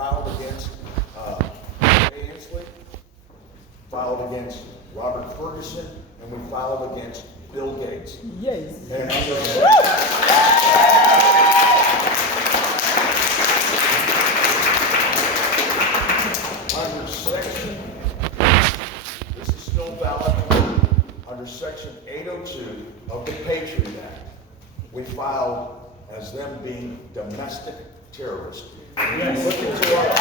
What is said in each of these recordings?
filed against Jay Inslee, filed against Robert Ferguson, and we filed against Bill Gates. Yes. And under section, this is still valid, under section 802 of the Patriot Act, we filed as them being domestic terrorists. Yes. Look into our laws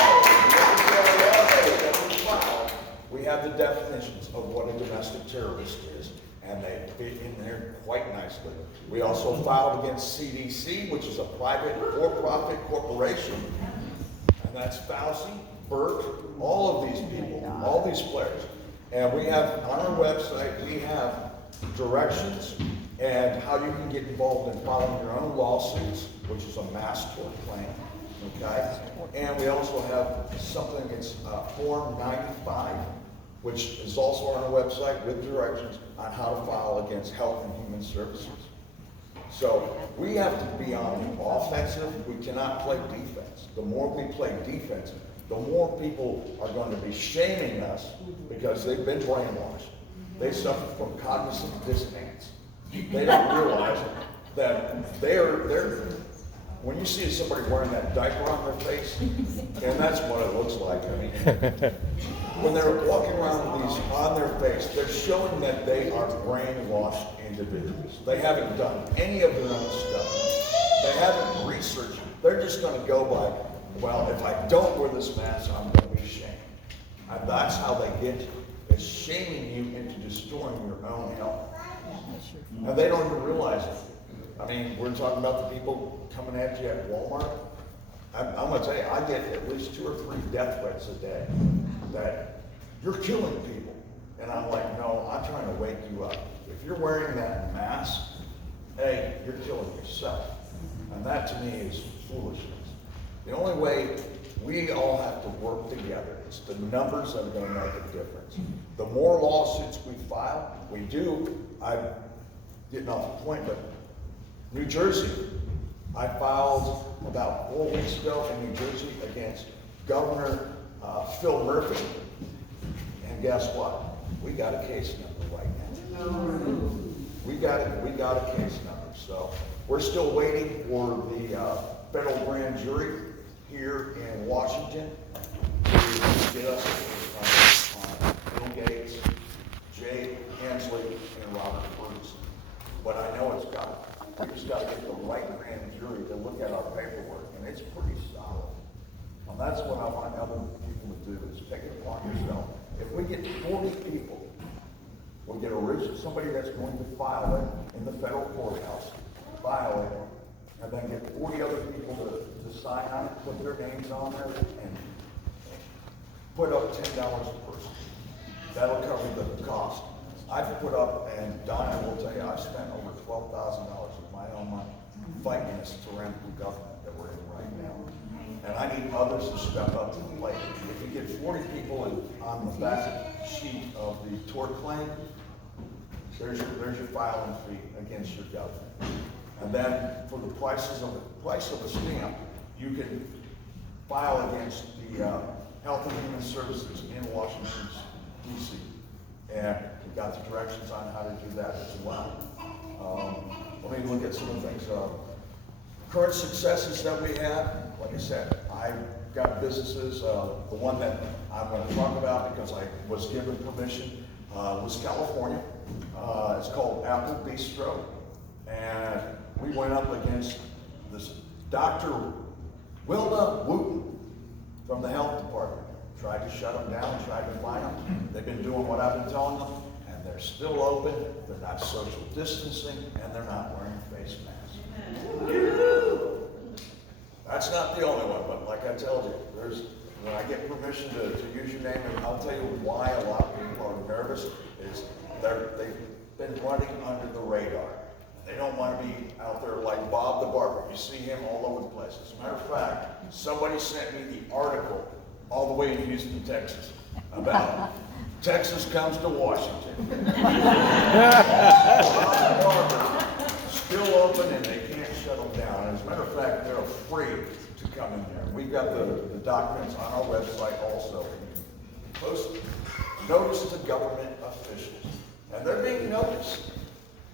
that we filed. We have the definitions of what a domestic terrorist is, and they fit in there quite nicely. We also filed against CDC, which is a private for-profit corporation, and that's Fauci, Burke, all of these people, all these players. And we have, on our website, we have directions and how you can get involved in filing your own lawsuits, which is a mass tort claim, okay? And we also have something, it's Form 95, which is also on our website with directions on how to file against Health and Human Services. So we have to be on the offensive. We cannot play defense. The more we play defense, the more people are going to be shaming us because they've been brainwashed. They suffer from cognitive dissonance. They don't realize that they're when you see somebody wearing that diaper on their face, and that's what it looks like. I mean, when they're walking around with these on their face, they're showing that they are brainwashed individuals. They haven't done any of their own stuff. They haven't researched. They're just going to go by, well, if I don't wear this mask, I'm going to be shamed. And that's how they get you. It's shaming you into destroying your own health. And they don't even realize it. I mean, we're talking about the people coming at you at Walmart. I'm going to tell you, I get at least 2 or 3 death threats a day that you're killing people. And I'm like, no, I'm trying to wake you up. If you're wearing that mask, hey, you're killing yourself. And that to me is foolishness. The only way we all have to work together, it's the numbers that are going to make a difference. The more lawsuits we file, we do. I'm getting off the point, but New Jersey, I filed about 4 weeks ago in New Jersey against Governor Phil Murphy. And guess what? We got a case number right now. We got a case number. So we're still waiting for the federal grand jury here in Washington to get us on Bill Gates, Jay Inslee, and Robert Ferguson. But I know it's got. We just got to get the right grand jury to look at our paperwork, and it's pretty solid. And that's what I want other people to do, is take it upon yourself. If we get 40 people, we'll get somebody that's going to file it in the federal courthouse, file it, and then get 40 other people to sign on it, put their names on there, and put up $10 a person. That'll cover the cost. I've put up, and Donna will tell you, I've spent over $12,000 of my own money fighting this tyrannical government that we're in right now. And I need others to step up to the plate. If you get 40 people on the back sheet of the tort claim, there's your filing fee against your government. And then for the price of a stamp, you can file against the Health and Human Services in Washington, D.C. And we got the directions on how to do that as well. Let me look at some of the things. Current successes that we have, like I said, I've got businesses. The one that I'm going to talk about because I was given permission was California. It's called Apple Bistro. And we went up against this Dr. Wilma Wooten from the health department. Tried to shut them down, tried to fine them. They've been doing what I've been telling them, and they're still open. They're not social distancing, and they're not wearing face masks. That's not the only one, but like I told you, when I get permission to use your name, and I'll tell you why a lot of people are nervous, is they've been running under the radar. They don't want to be out there like Bob the Barber. You see him all over the place. As a matter of fact, somebody sent me the article all the way in Houston, Texas, about Texas comes to Washington. Bob the Barber still open and they can't shut them down. And as a matter of fact, they're free to come in there. We've got the documents on our website also. Post notice to government officials. And they're being noticed.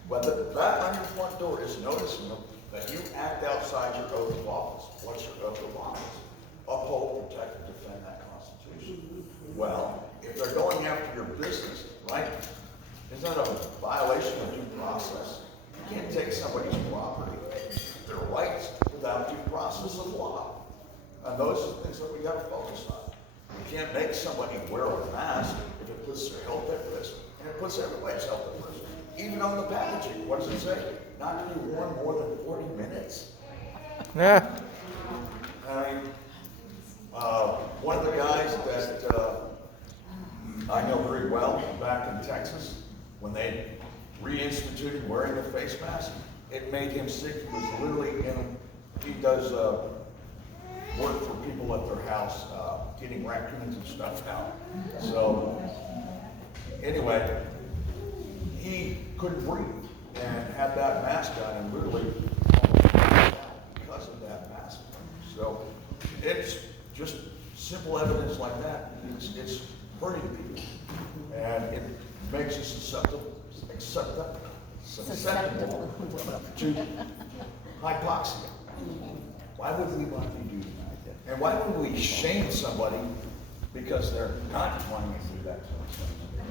Whether that on your front door is noticing them that you act outside your oath of office. What's your oath of office? Uphold, protect, and defend that Constitution. Well, if they're going after your business, right? Is that a violation of due process? You can't take somebody's property, their rights, without due process of law. And those are the things that we got to focus on. You can't make somebody wear a mask if it puts their health at risk, and it puts everybody's health at risk. Even on the packaging, what does it say? Not to be worn more than 40 minutes. Yeah. I mean, one of the guys that I know very well back in Texas, when they reinstituted wearing a face mask, it made him sick. He was literally he does work for people at their house, getting raccoons and stuff out. So, anyway, he couldn't breathe and had that mask on and literally because of that mask. So, it's just simple evidence like that. It's hurting people. And it makes us susceptible to hypoxia. Why would we want to do that? And why would we shame somebody because they're not wanting to do that to us?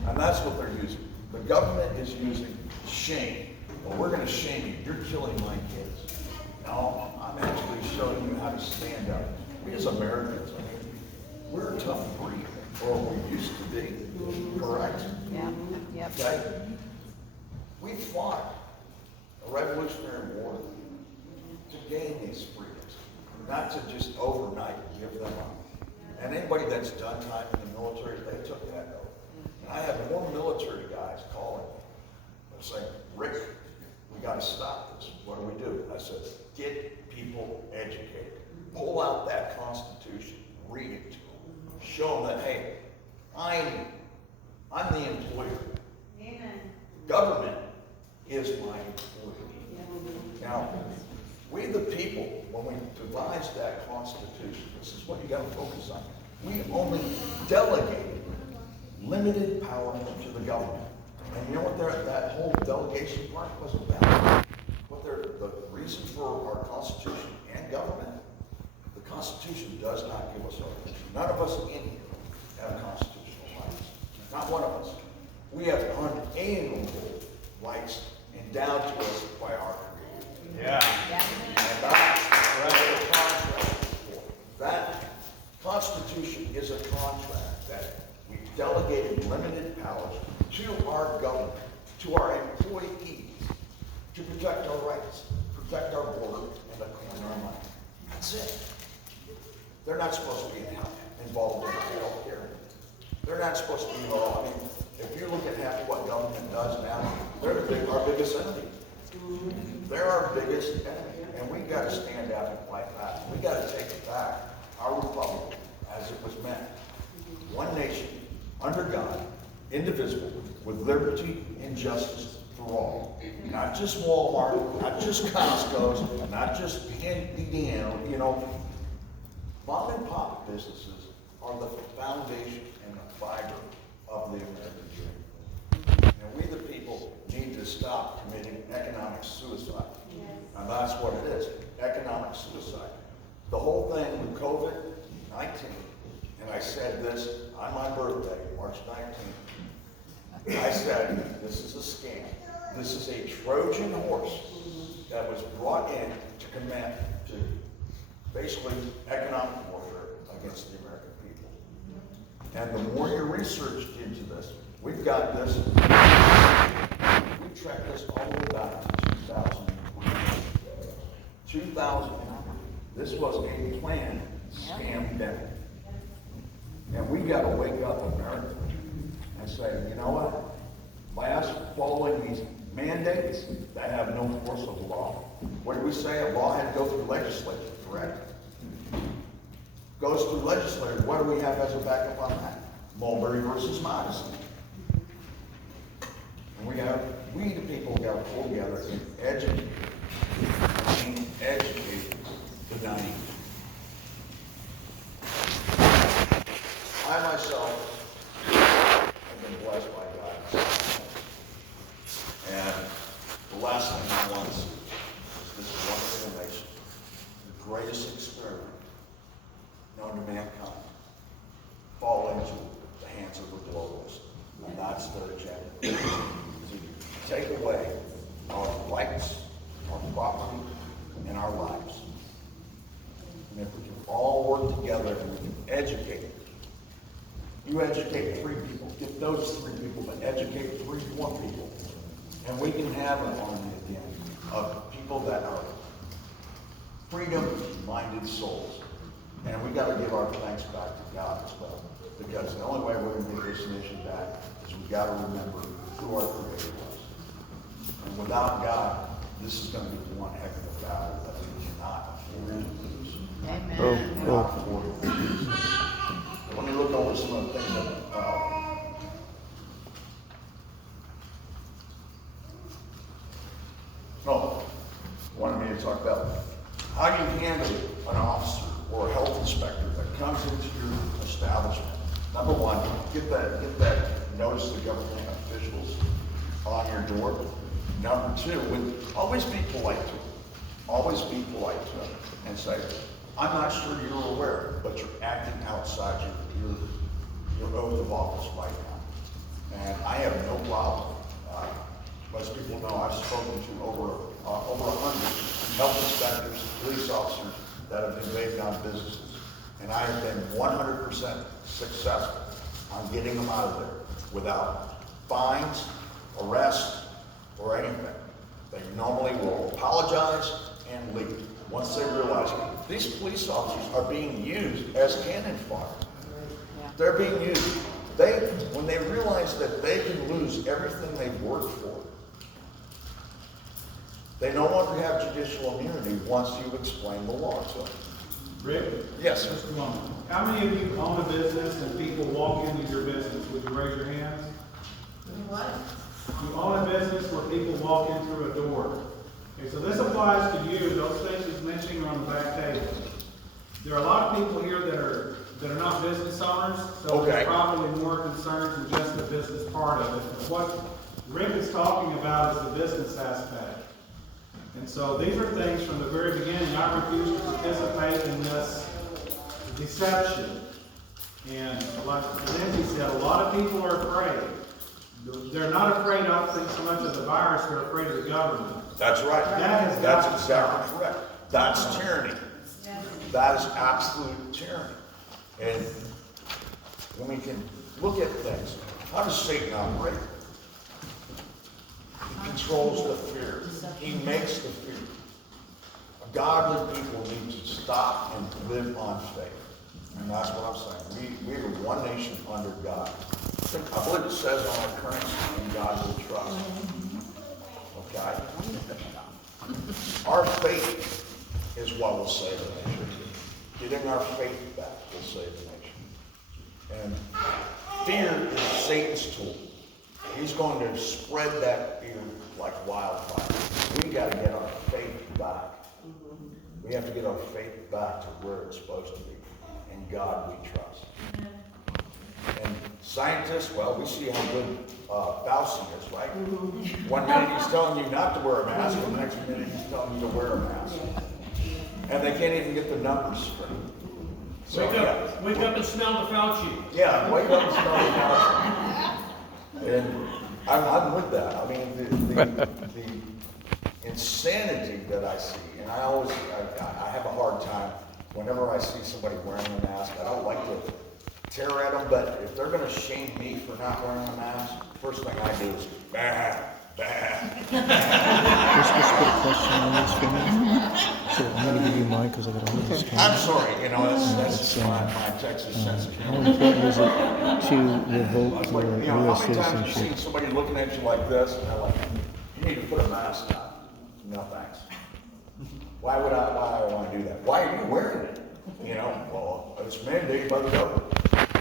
And that's what they're using. The government is using shame. Well, we're going to shame you. You're killing my kids. No, I'm actually showing you how to stand up. We as Americans, I mean, we're a tough breed, or we used to be. Correct? Yeah. Yep. Okay? We fought a Revolutionary War to gain these freedoms, not to just overnight give them up. And anybody that's done time in the military, they took that oath. And I have more military guys calling me. They're saying, Rick, we got to stop this. What do we do? I said, get people educated. Pull out that Constitution, read it to them. Show them that, hey, I'm the employer. Amen. Government is my employee. Now, we the people, when we devised that Constitution, this is what you got to focus on. We only delegated limited power to the government. And you know what that whole delegation part was about? The reason for our Constitution and government? The Constitution does not give us our rights. None of us in here have constitutional rights. Not one of us. We have unalienable rights endowed to us by our Creator. Yeah. And that's what the contract is for. That Constitution is a contract that we delegated limited powers to our government, to our employees, to protect our rights, protect our border, and to clean our money. That's it. They're not supposed to be involved in health care. They're not supposed to be involved. I mean, if you look at half what government does now, they're our biggest enemy. They're our biggest enemy. And we got to stand out and fight back. We got to take it back. Our republic, as it was meant. One nation, under God, indivisible, with liberty and justice for all. Not just Walmart, not just Costco's, not just Indiana, mom and pop businesses are the foundation and the fiber of the American dream. And we the people need to stop committing economic suicide. And that's what it is, economic suicide. The whole thing with COVID-19, and I said this on my birthday, March 19th, I said, this is a scam. This is a Trojan horse that was brought in to combat, to basically economic warfare against the American people. And the more you research into this, we've got this, we've tracked this all the way back to 2000. This was a planned scam demic. And we got to wake up, America, and say, you know what? By us following these mandates that have no force of law. What did we say? A law had to go through legislature, correct? Goes through legislature. What do we have as a backup on that? Mulberry versus Madison. And we the people got to pull together and educate Good night. I myself have been blessed by God. And the last thing I want to see is this wonderful nation, the greatest experiment known to mankind, fall into the hands of the globalists. And that's their agenda. To take away our rights, our property, and our lives. And if we can all work together and we can educate, you educate 3 people, get those 3 people, but educate 3 more people. And we can have an army again of people that are freedom-minded souls. And we got to give our thanks back to God as well. Because the only way we're going to get this nation back is we got to remember who our Creator was. And without God, this is going to be one heck of a battle that we cannot afford to lose. Amen. We cannot afford to lose. Let me look over some of the things that wanted me to talk about how you handle an officer or a health inspector that comes into your establishment. Number 1, get that notice to government officials on your door. Number 2, always be polite to them. Always be polite to them and say, I'm not sure you're aware, but you're acting outside your oath of office right now. And I have no problem. Most people know I've spoken to over 100 health inspectors, police officers that have invaded on businesses. And I have been 100% successful on getting them out of there without fines, arrest, or anything. They normally will apologize and leave once they realize these police officers are being used as cannon fodder. They're being used. When they realize that they can lose everything they've worked for, they no longer have judicial immunity once you explain the law to them. Rick? Yes, Just a moment. How many of you own a business and people walk into your business? Would you raise your hands? What? You own a business where people walk in through a door. Okay, so this applies to you. Those things he's mentioning are on the back table. There are a lot of people here that are not business owners, so Okay. there's probably more concerns than just the business part of it. But what Rick is talking about is the business aspect. And so these are things from the very beginning. I refuse to participate in this deception. And like Lindsay said, a lot of people are afraid. They're not afraid, I think, so much of the virus, they're afraid of the government. that's right. That has got That's to exactly stop. correct. That's tyranny. That is absolute tyranny. And when we can look at things, how does Satan operate? He controls the fear. He makes the fear. Godly people need to stop and live on faith. And that's what I'm saying. We are one nation under God. I believe it says on our currency, in God we trust. Okay? Our faith is what will save the nation. Getting our faith back will save the nation. And fear is Satan's tool. He's going to spread that fear like wildfire. We got to get our faith back. We have to get our faith back to where it's supposed to be. In God we trust. And scientists, well, we see how good Fauci is, right? One minute he's telling you not to wear a mask, and the next minute he's telling you to wear a mask. And they can't even get the numbers straight. So, Wake up and smell the Fauci. yeah, wake up and smell the Fauci. And I'm with that. I mean, the insanity that I see, and I have a hard time whenever I see somebody wearing a mask. I don't like to tear at them, but if they're going to shame me for not wearing a mask, first thing I do is bah, bah. You're supposed to put a question on this for me. So I'm going to give you mine because I got to hold this I'm camera. sorry, that's my Texas sense of How humor. important is it to revoke Like, your how U.S. many times have you citizenship? seen somebody looking at you like this, and they're like, you need to put a mask on. No thanks. Why would I want to do that? Why are you wearing it? You know, well, it's mandated by the government.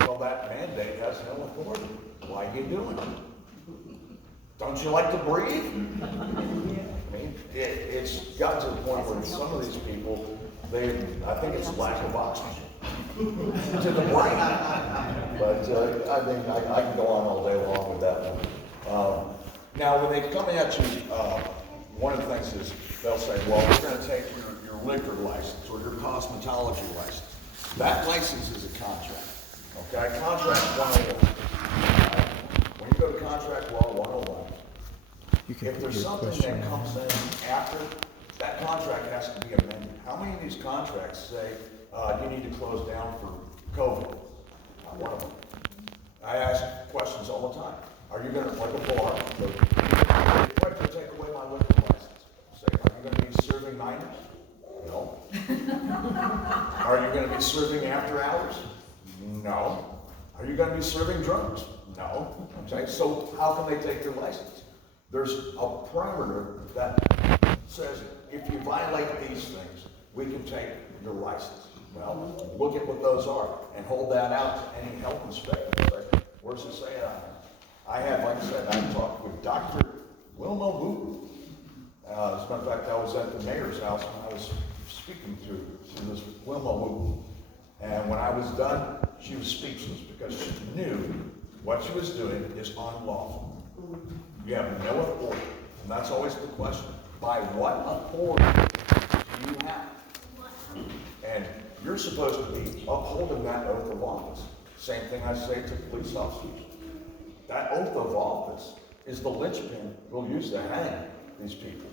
Well, that mandate has no authority. Why are you doing it? Don't you like to breathe? I mean, it's got to the point where some of these people I think it's lack of oxygen to the brain. But, I mean, I can go on all day long with that one. Now, when they come at you, one of the things is they'll say, well, we're gonna take your liquor license or your cosmetology license. That license is a contract, okay? Contract 101. When you go to contract law 101, You can if put there's your something question that comes in after, that contract has to be amended. How many of these contracts say, you need to close down for COVID? Not one of them. I ask questions all the time. Are you gonna, like a bar, what to take away my liquor license? Say, are you gonna be serving minors? No. Are you gonna be serving after hours? No. Are you gonna be serving drugs? No. Okay, so how can they take your license? There's a parameter that says, if you violate these things, we can take your license. Well, look at what those are and hold that out to any health inspector. Say, where's it say on there? I had, like I said, I talked with Dr. Wilma Wooten. As a matter of fact, I was at the mayor's house when I was speaking to this Wilma Wooten. And when I was done, she was speechless because she knew what she was doing is unlawful. You have no authority. And that's always the question. By what authority do you have? And you're supposed to be upholding that oath of office. Same thing I say to police officers. That oath of office is the linchpin we'll use to hang these people.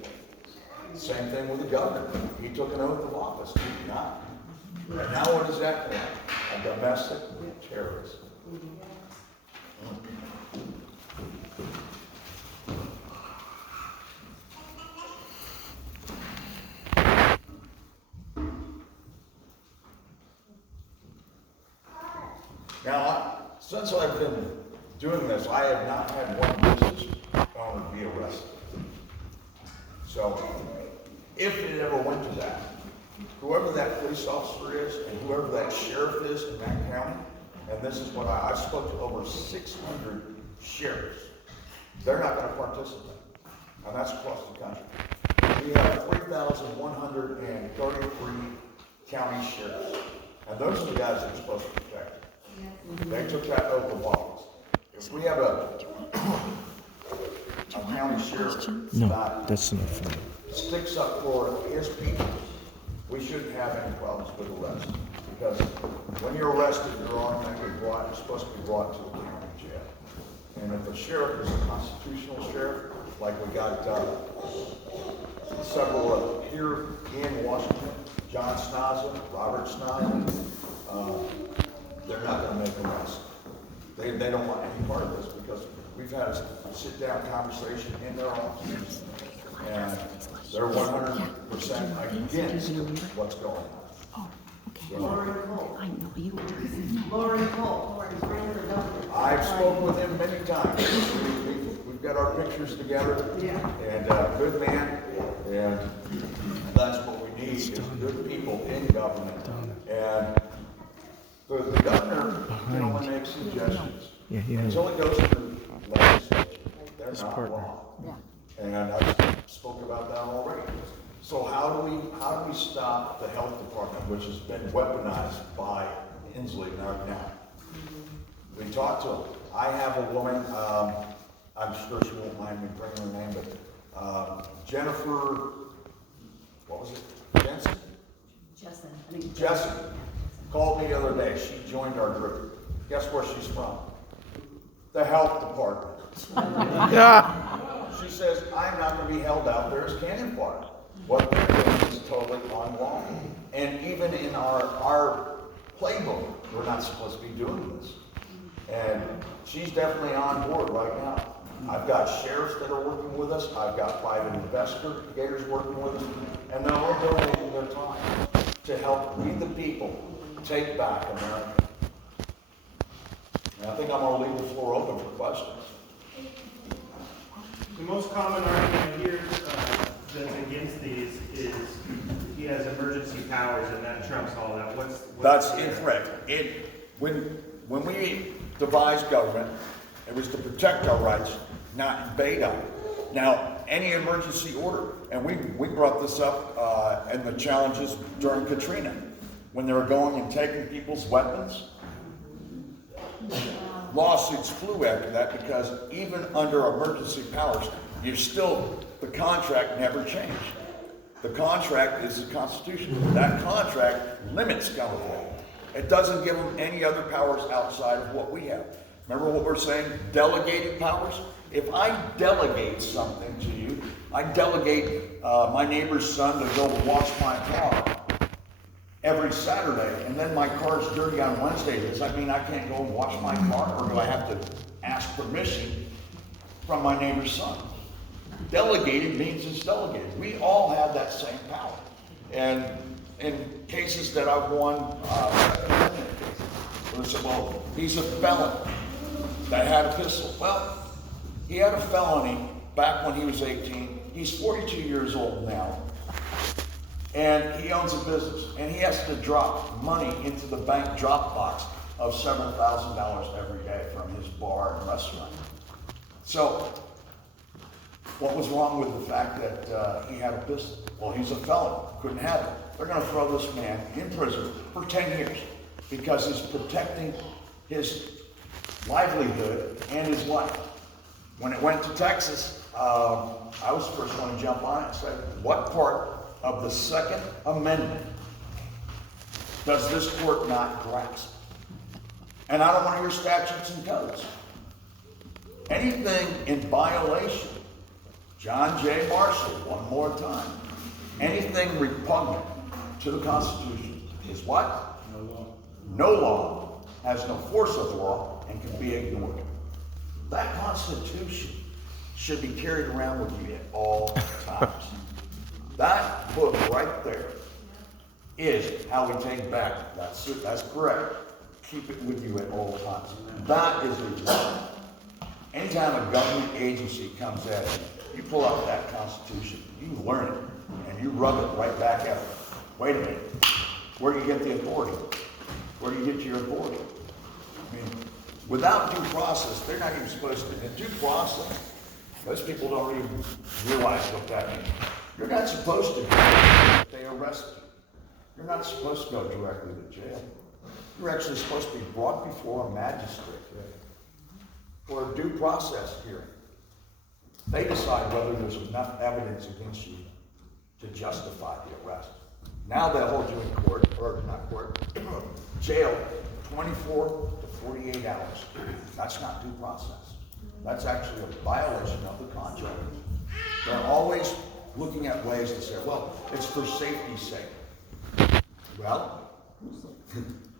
Same thing with the governor. He took an oath of office, did he not? And now what is that for? A domestic terrorist. Now, since I've been doing this, I have not had one business owner be arrested. So, if it ever went to that, whoever that police officer is and whoever that sheriff is in that county, and this is what I spoke to over 600 sheriffs, they're not going to participate. And that's across the country. We have 3,133 county sheriffs. And those are the guys that are supposed to protect us. They took that oath of office. If we have a county sheriff No, that that's not funny. sticks up for his people, we shouldn't have any problems with arrest. Because when you're arrested, you're automatically brought, you're supposed to be brought to the county jail. And if a sheriff is a constitutional sheriff, like we got several here in Washington, John Snaza, Robert Snaza, they're not going to make arrests. They don't want any part of this because we've had a sit-down conversation in their offices, and they're 100% against what's going on. Oh, okay. Lori Cole. I know you. Lori Cole. Lori's running for governor. I've spoken with him many times. We've got our pictures together. Yeah. And good man, and that's what we need, is good people in government. And the governor, you know, when they make suggestions, Yeah, he has until it goes through legislature, they're his not partner. wrong. And I spoke about that already. So how do we stop the health department, which has been weaponized by Inslee now? We talked to them. I have a woman, I'm sure she won't mind me bringing her name, but Jennifer, what was it? Jensen? Jessie called me the other day. She joined our group. Guess where she's from? The health department. She says, I'm not going to be held out there as cannon fodder. What they're doing is totally unlawful. And even in our playbook, we're not supposed to be doing this. And she's definitely on board right now. I've got sheriffs that are working with us. I've got private investigators working with us. And they're all donating their time to help we the people take back America. And I think I'm going to leave the floor open for questions. The most common argument here that's against these is he has emergency powers and that trumps all that. That's incorrect. When we devised government, it was to protect our rights, not invade our. Now, any emergency order. And we brought this up in the challenges during Katrina, when they were going and taking people's weapons. Lawsuits flew after that because even under emergency powers, the contract never changed. The contract is the Constitution. That contract limits government. It doesn't give them any other powers outside of what we have. Remember what we're saying? Delegated powers? If I delegate something to you, I delegate my neighbor's son to go wash my car every Saturday, and then my car's dirty on Wednesday. Does that mean I can't go and wash my car, or do I have to ask permission from my neighbor's son? Delegated means it's delegated. We all have that same power. And in cases that I've won, they said, well, he's a felon that had a pistol. Well, he had a felony back when he was 18. He's 42 years old now. And he owns a business. And he has to drop money into the bank drop box of several $1,000s every day from his bar and restaurant. So, what was wrong with the fact that he had a pistol? Well, he's a felon. Couldn't have it. They're going to throw this man in prison for 10 years because he's protecting his livelihood and his life. When it went to Texas, I was the first one to jump on it and say, what part of the Second Amendment does this court not grasp? And I don't want to hear statutes and codes. Anything in violation, John J. Marshall, one more time, anything repugnant to the Constitution is what? No law. No law, has no force of law, and can be ignored. That Constitution should be carried around with you at all times. That book right there is how we take back. That's correct. Keep it with you at all times. That is required. Anytime a government agency comes at you, you pull out that Constitution, you learn it, and you rub it right back at them. Wait a minute. Where do you get the authority? Where do you get your authority? I mean, without due process, they're not even supposed to. In due process, most people don't even realize what that means. You're not supposed to do it if they arrest you. You're not supposed to go directly to jail. You're actually supposed to be brought before a magistrate for a due process hearing. They decide whether there's enough evidence against you to justify the arrest. Now they'll hold you in court, or not court, jail 24 to 48 hours. That's not due process. That's actually a violation of the contract. They're always looking at ways to say, well, it's for safety's sake. Well,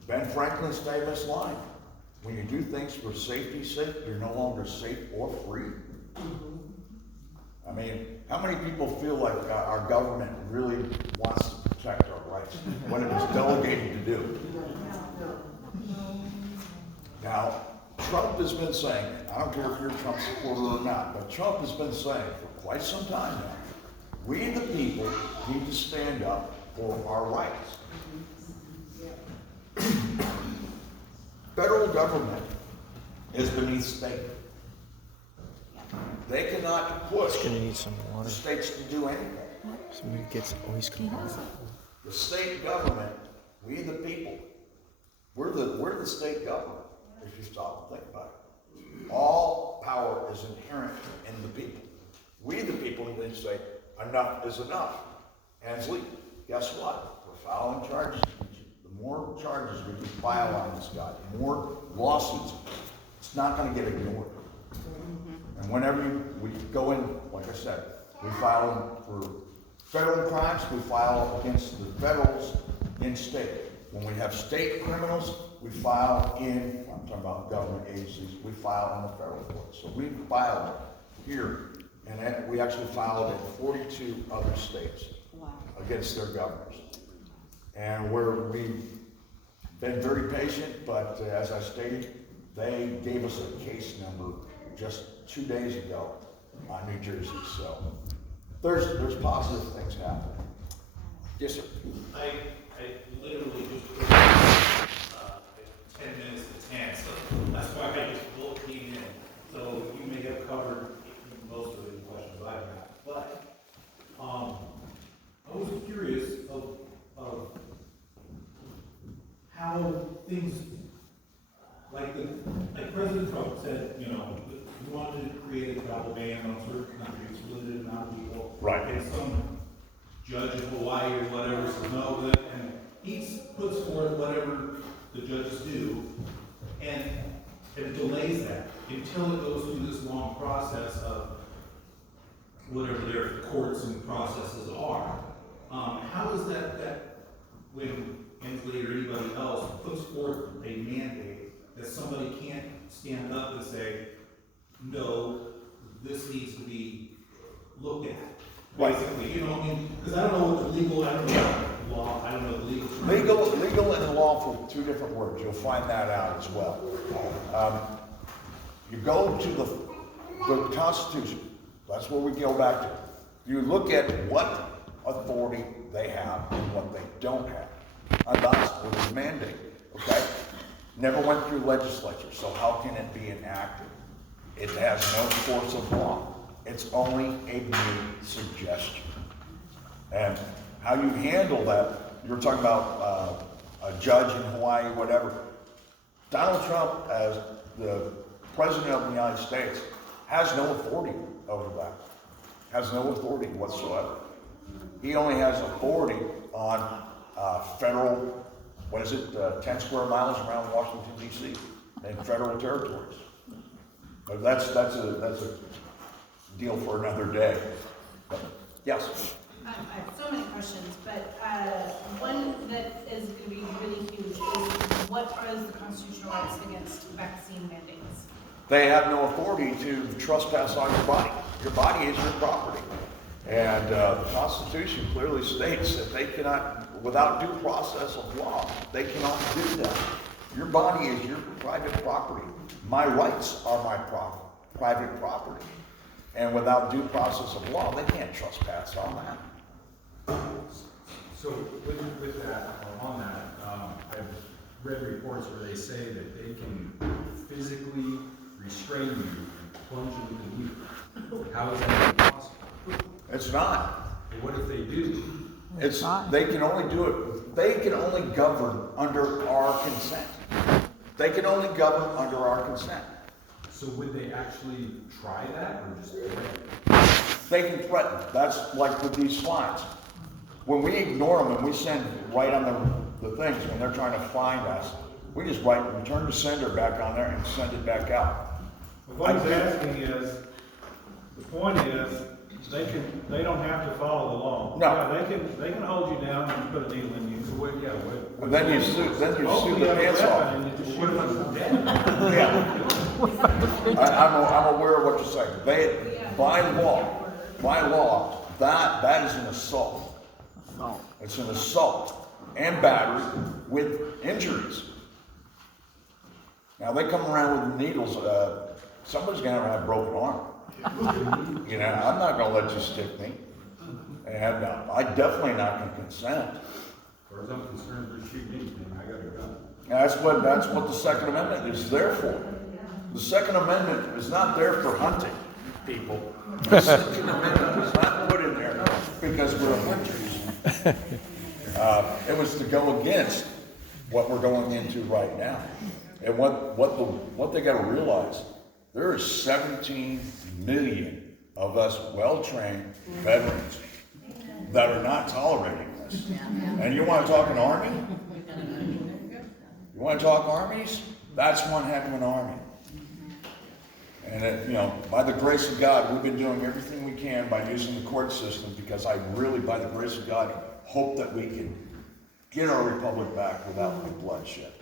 Ben Franklin's famous line, when you do things for safety's sake, you're no longer safe or free. I mean, how many people feel like our government really wants to protect our rights when it was delegated to do? Now, Trump has been saying, I don't care if you're a Trump supporter or not, but Trump has been saying for quite some time now, we the people need to stand up for our rights. Federal government is beneath state. They cannot push Gonna need some the water. states to do anything. Somebody gets always come. The state government, we the people, we're the state government, if you stop and think about it. All power is inherent in the people. We the people need to say, enough is enough. Hensley, guess what? We're filing charges. The more charges we can file on this guy, the more lawsuits, it's not going to get ignored. And whenever we go in, like I said, we file for federal crimes, we file against the federals in state. When we have state criminals, we file in, I'm talking about government agencies, we file in the federal court. So we filed here, and we actually filed in 42 other states against their governors. And we've been very patient, but as I stated, they gave us a case number just 2 days ago on New Jersey. So there's positive things happening. Yes, sir. I literally just put 10 minutes to 10, so that's why I just came in. So you may have covered most of the questions I have. how things, like President Trump said, you know, he wanted to create a travel ban on certain countries, limited amount of people. Right. And some judge in Hawaii or whatever says no, that, and he puts forth whatever the judges do, and it delays that until it goes through this long process of whatever their courts and processes are. How is that when Hensley or anybody else puts forth a mandate that somebody can't stand up and say, no, this needs to be looked at? Right. Basically, you know what I mean? Because I don't know what the legal, I don't know law, I don't know the legal. Legal and lawful, two different words. You'll find that out as well. You go to the Constitution. That's where we go back to. You look at what authority they have and what they don't have. And that's what is mandated, okay? Never went through legislature, so how can it be enacted? It has no force of law. It's only a mere suggestion. And how you handle that, you were talking about a judge in Hawaii, whatever. Donald Trump, as the President of the United States, has no authority over that. Has no authority whatsoever. He only has authority on federal, 10 square miles around Washington, D.C. and federal territories. But that's a deal for another day. But, yes? I have so many questions, but one that is going to be really huge is what is the constitutional rights against vaccine mandates? They have no authority to trespass on your body. Your body is your property. And the Constitution clearly states that they cannot, without due process of law, they cannot do that. Your body is your private property. My rights are my private property. And without due process of law, they can't trespass on that. So with that, on that, I've read reports where they say that they can physically restrain you and plunge you in the needle. How is that possible? It's not. And what if they do? They can only do it, they can only govern under our consent. They can only govern under our consent. So would they actually try that or just threaten? They can threaten. That's like with these fines. When we ignore them and we send right on the things, when they're trying to find us, we just write return to sender back on there and send it back out. What he's asking is, the point is, they don't have to follow the law. No. Yeah, they can hold you down and put a needle in you. So what? And then you sue Hopefully the you have a pants weapon off. and you just What shoot if them. I'm dead? Yeah. I'm aware of what you're saying. By law, that is an assault. It's an assault and battery with injuries. Now they come around with needles. Somebody's gonna have a broken arm. You know, I'm not gonna let you stick me, and I'm definitely not gonna consent. As far as I'm concerned, if they're shooting anything, I got a gun. That's what the Second Amendment is there for. The Second Amendment is not there for hunting people. The Second Amendment is not put in there because we're hunters. It was to go against what we're going into right now. And what they got to realize, there are 17 million of us well-trained veterans that are not tolerating this. And you want to talk an army? You want to talk armies? That's one heck of an army. And by the grace of God, we've been doing everything we can by using the court system, because I really, by the grace of God, hope that we can get our republic back without the bloodshed.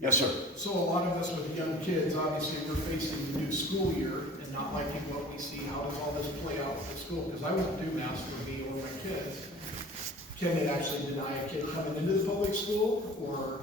Yes, sir. So a lot of us with young kids, obviously, we're facing the new school year and not liking what we see. How does all this play out at school? Because I won't do masks for me or my kids. Can they actually deny a kid coming into the public school, or?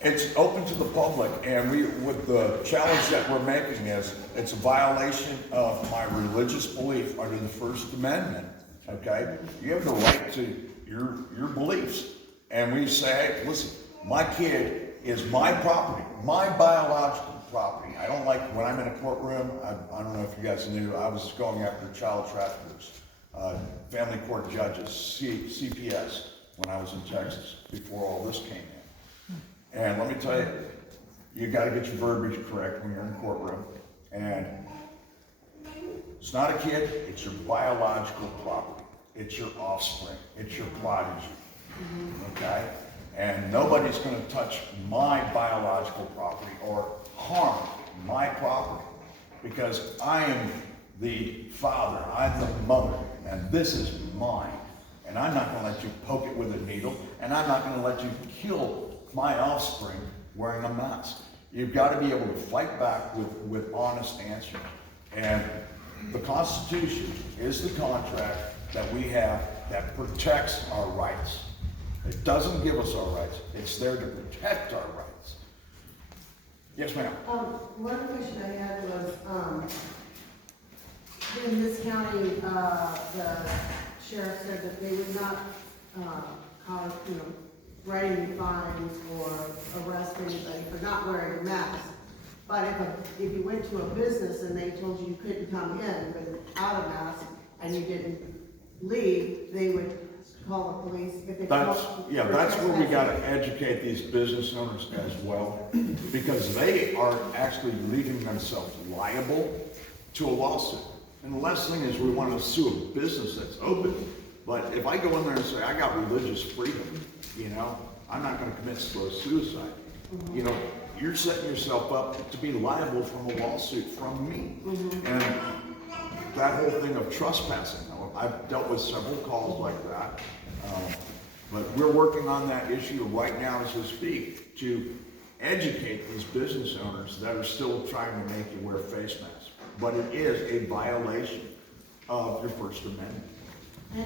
It's open to the public, and with the challenge that we're making is, it's a violation of my religious belief under the First Amendment, okay? You have the right to your beliefs. And we say, listen, my kid is my property, my biological property. I don't like, when I'm in a courtroom, I don't know if you guys knew, I was going after child traffickers, family court judges, CPS, when I was in Texas, before all this came in. And let me tell you, you gotta get your verbiage correct when you're in the courtroom. And it's not a kid, it's your biological property. It's your offspring, it's your progeny, okay? And nobody's gonna touch my biological property or harm my property, because I am the father, I'm the mother, and this is mine. And I'm not gonna let you poke it with a needle, and I'm not gonna let you kill my offspring wearing a mask. You've gotta be able to fight back with honest answers. And the Constitution is the contract that we have that protects our rights. It doesn't give us our rights, it's there to protect our rights. Yes, ma'am. One question I had was, in this county, the sheriff said that they would not, cause, write any fines or arrest anybody for not wearing a mask. But if you went to a business and they told you you couldn't come in without a mask and you didn't leave, they would call the police if they That's where we trespassing. gotta educate these business owners as well, because they are actually leaving themselves liable to a lawsuit. And the last thing is we wanna sue a business that's open, but if I go in there and say, I got religious freedom, I'm not gonna commit suicide. You're setting yourself up to be liable from a lawsuit from me. And that whole thing of trespassing, I've dealt with several calls like that. But we're working on that issue right now as we speak to educate these business owners that are still trying to make you wear face masks. But it is a violation of your First Amendment. And,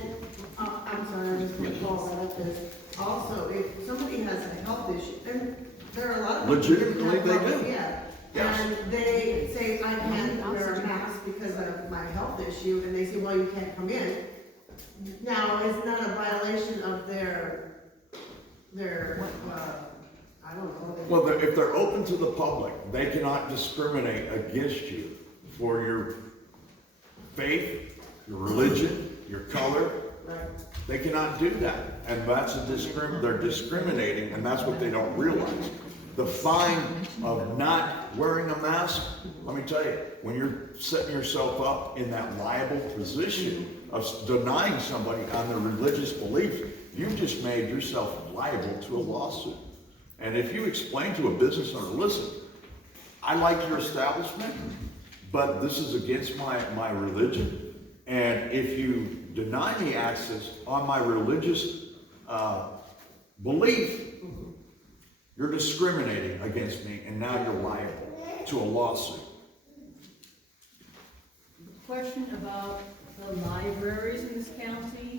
I'm sorry, I just want to follow that up is, also, if somebody has a health issue, and there are a lot of. Legitimately, they do. Yeah. Yes. And they say, I can't wear a mask because of my health issue, and they say, well, you can't come in. Now, isn't that a violation of their, I don't know. Well, if they're open to the public, they cannot discriminate against you for your faith, your religion, your color. Right. They cannot do that. And that's they're discriminating, and that's what they don't realize. The fine of not wearing a mask, let me tell you, when you're setting yourself up in that liable position of denying somebody on their religious beliefs, you've just made yourself liable to a lawsuit. And if you explain to a business owner, listen, I like your establishment, but this is against my religion. And if you deny me access on my religious belief, you're discriminating against me, and now you're liable to a lawsuit. Question about the libraries in this county.